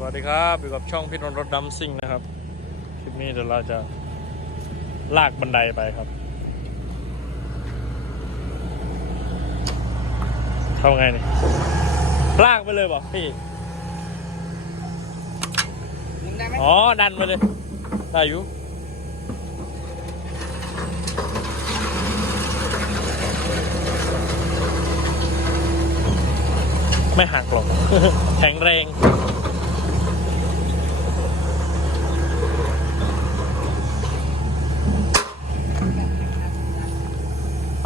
สวัสดีครับอยู่กับช่องพี่นนท์รถดัมซิ่งนะครับ คลิปนี้เดี๋ยวเราจะลากบันไดไปครับทำไงนี่ ลากไปเลยบอกพี่ยิงได้ไหมอ๋อ ดันไปเลย ได้อยู่ไม่หักหรอก แข็งแรง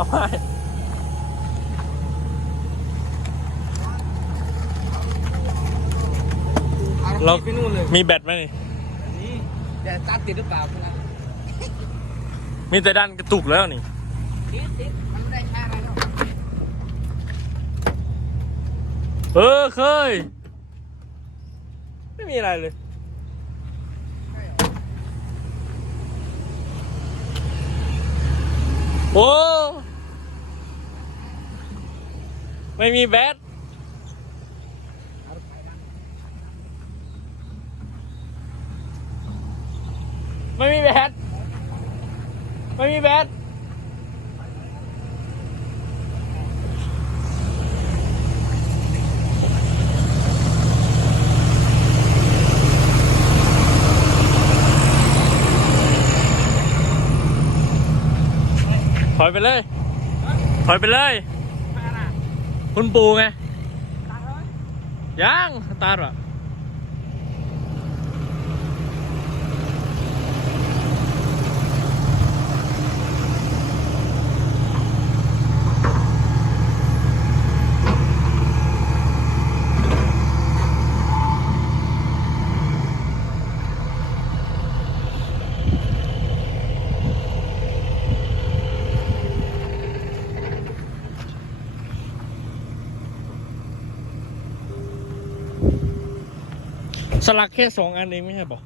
เอาไปเอาเราเราไปนู่นเลยมีแบตไหมนี่นี่แต่ตัดติดหรือเปล่าพวกนั้นมีแต่ดันกระตุกแล้วนี่ติดติดมันไม่ได้แค่อะไรหรอกเออเคย ไม่มีอะไรเลยใช่เหรอโอ้ ไม่มีแบตไม่มีแบตไม่มีแบตถอยไปเลย ถอยไปเลย คุณปูไงยยัง ตาหรอ สลักแค่สองอันเองไม่ใช่ปะ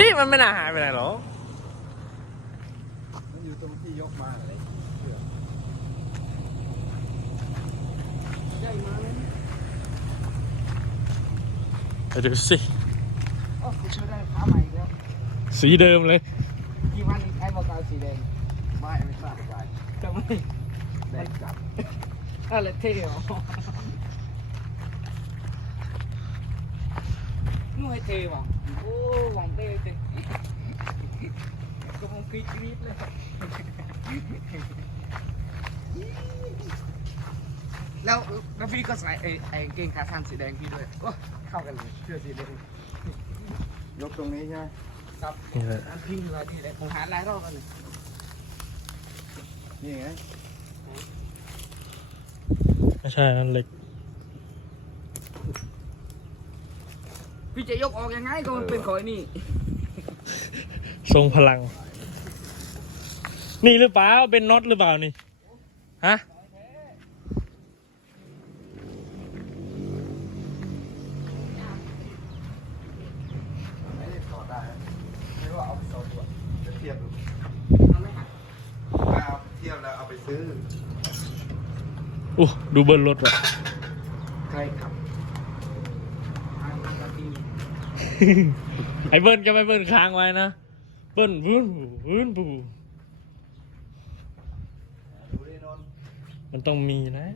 นี่มันไม่น่าหายไปไหนหรอกมันอยู่ตรงที่ยกมาอะไรใหญ่มาเลยไปดูสิโอ้คุณช่วยได้ขาใหม่อีกแล้ว สีเดิมเลย กี่วันนี้ใช้บอกกาวสีแดง ไม่ไม่ทราบใจจะไม่แดงจับอะไรเท่เหรอนู่นไอ้เท่ว่ะโอ้หวังเท่เท่ก็คงกรี๊ดกรี๊ดเลยแล้วแล้วพี่ก็ใส่ไอ้ไอ้กางเกงขาสั้นสีแดงพี่ด้วยโอ้เข้ากันเลยเสื้อสีแดงยกตรงนี้ใช่ไหมครับนี่เลยอันพี่อะไรนี่แหละผมหาหลายรอบแล้ว นี่นี่ไงไม่ใช่อันเล็ก พี่จะยกออกยังไงก็มันเป็นของไอ้นี่ ทรงพลัง นี่หรือเปล่า เป็นน็อตหรือเปล่านี่ ฮะ ไม่ได้ถอดได้นะไม่ว่าเอาไปสองตัวจะเทียบดู ไปซื้ออู้ดูเบิร์นรถอะใครขับทางทางกะทิไอ้เบิร์นก็ไม่เบิร์นค้างไว้นะ เบิร์นวื้นวื้นปูดูดินนท์มันต้องมีนะ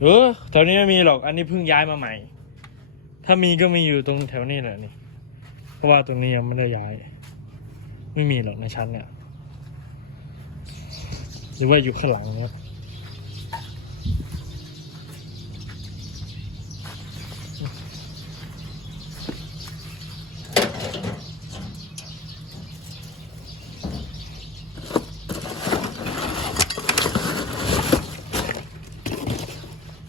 เออแถวนี้ไม่มีหรอก อันนี้เพิ่งย้ายมาใหม่ ถ้ามีก็มีอยู่ตรงแถวนี้แหละนี่ เพราะว่าตรงนี้ยังไม่ได้ย้าย ไม่มีหรอกในชั้นเนี่ย หรือว่าอยู่ข้างหลังเนี่ย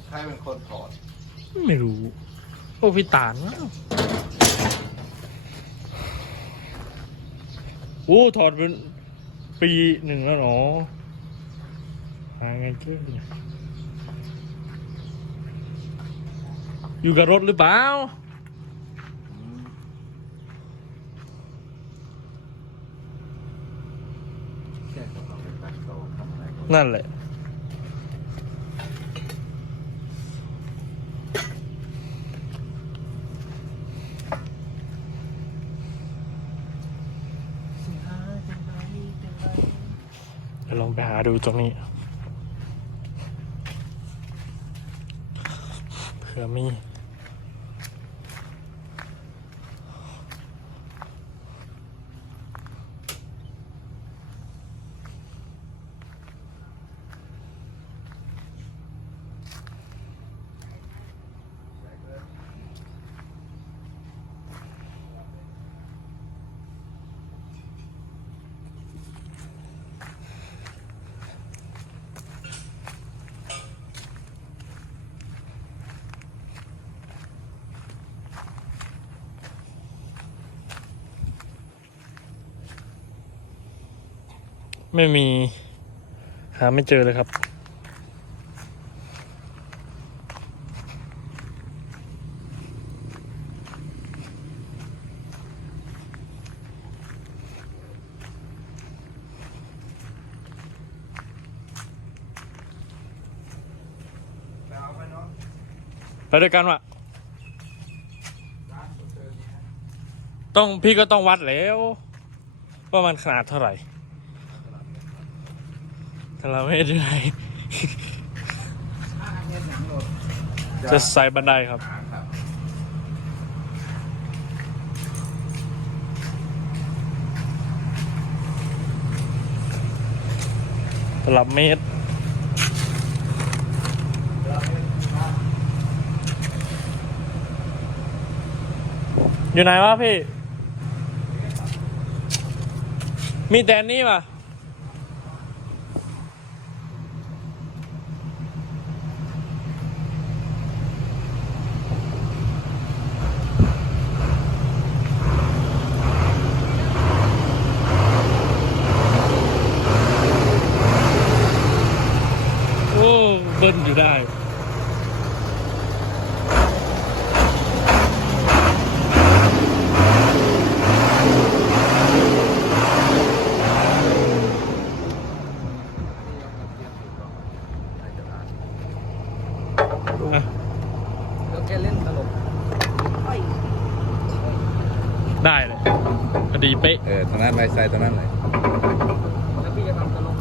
ใครเป็นคนถอด ไม่รู้ โอ้พี่ตานโอ้ถอดเป็นปีหนึ่งแล้วเนาะหาไงเจ้อยู่กับรถหรือเปล่านั่นแหละ ดี๋ยวลองไปหาดูตรงนี้เผื่อมี ไม่มี หาไม่เจอเลยครับ ไปด้วยกันวะต้องพี่ก็ต้องวัดแล้ว ว่ามันขนาดเท่าไหร่ แต่เราไม่ได้ จะใส่บันไดครับครับ ตลับเมตร อยู่ไหนวะพี่ มีแต่อันนี้ป่ะ โอ้ เบิ้ลอยู่ได้อะแล้วแกเล่นตลกได้เลยพอดีเป๊ะ เออตรงนั้นไปใส่ตรงนั้นเลยแล้วพี่จะทำตลก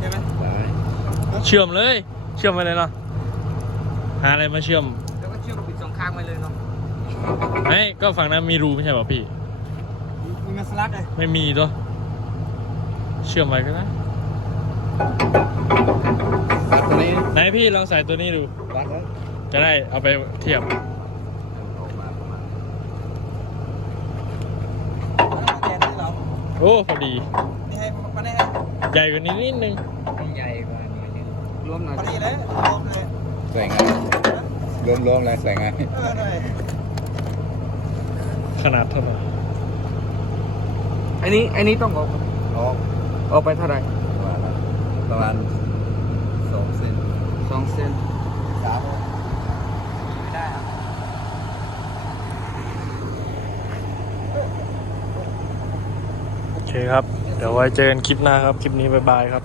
ใช่ไหมได้เชื่อมเลย เชื่อมไปเลยเนาะหาอะไรมาเชื่อมแล้วก็เชื่อมกับปิดสองข้างไว้เลยเนาะไม่ก็ฝั่งนั้นมีรูไม่ใช่ป่ะพี่ มีมาสลัดเลยไม่มีตัวเชื่อมไปก็ได้วัดตรงนี้ไหนพี่ลองใส่ตัวนี้ดูวัดแล้วจะได้เอาไปเทียบออกมาประมาณแกนี่เราโอ้พอดี นี่ให้มาได้ให้ ใหญ่กว่านี้นิดนึง ต้องใหญ่กว่านี้ รวมหน่อยพอดีเลยรวมเลยใส่ไงรวมรวมๆเลยใส่ไงเออหน่อยขนาดเท่าไหร่อันนี้อันนี้ต้องออกออกออกไปเท่าไหร่ประมาณนั้นประมาณสองเซนสองเซนสามไม่ได้อะโอเคครับ เดี๋ยวไว้เจอกันคลิปหน้าครับ คลิปนี้บ๊ายบายครับ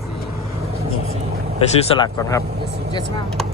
นี่ ไปซื้อสลักก่อนครับเจ็ดสิบห้า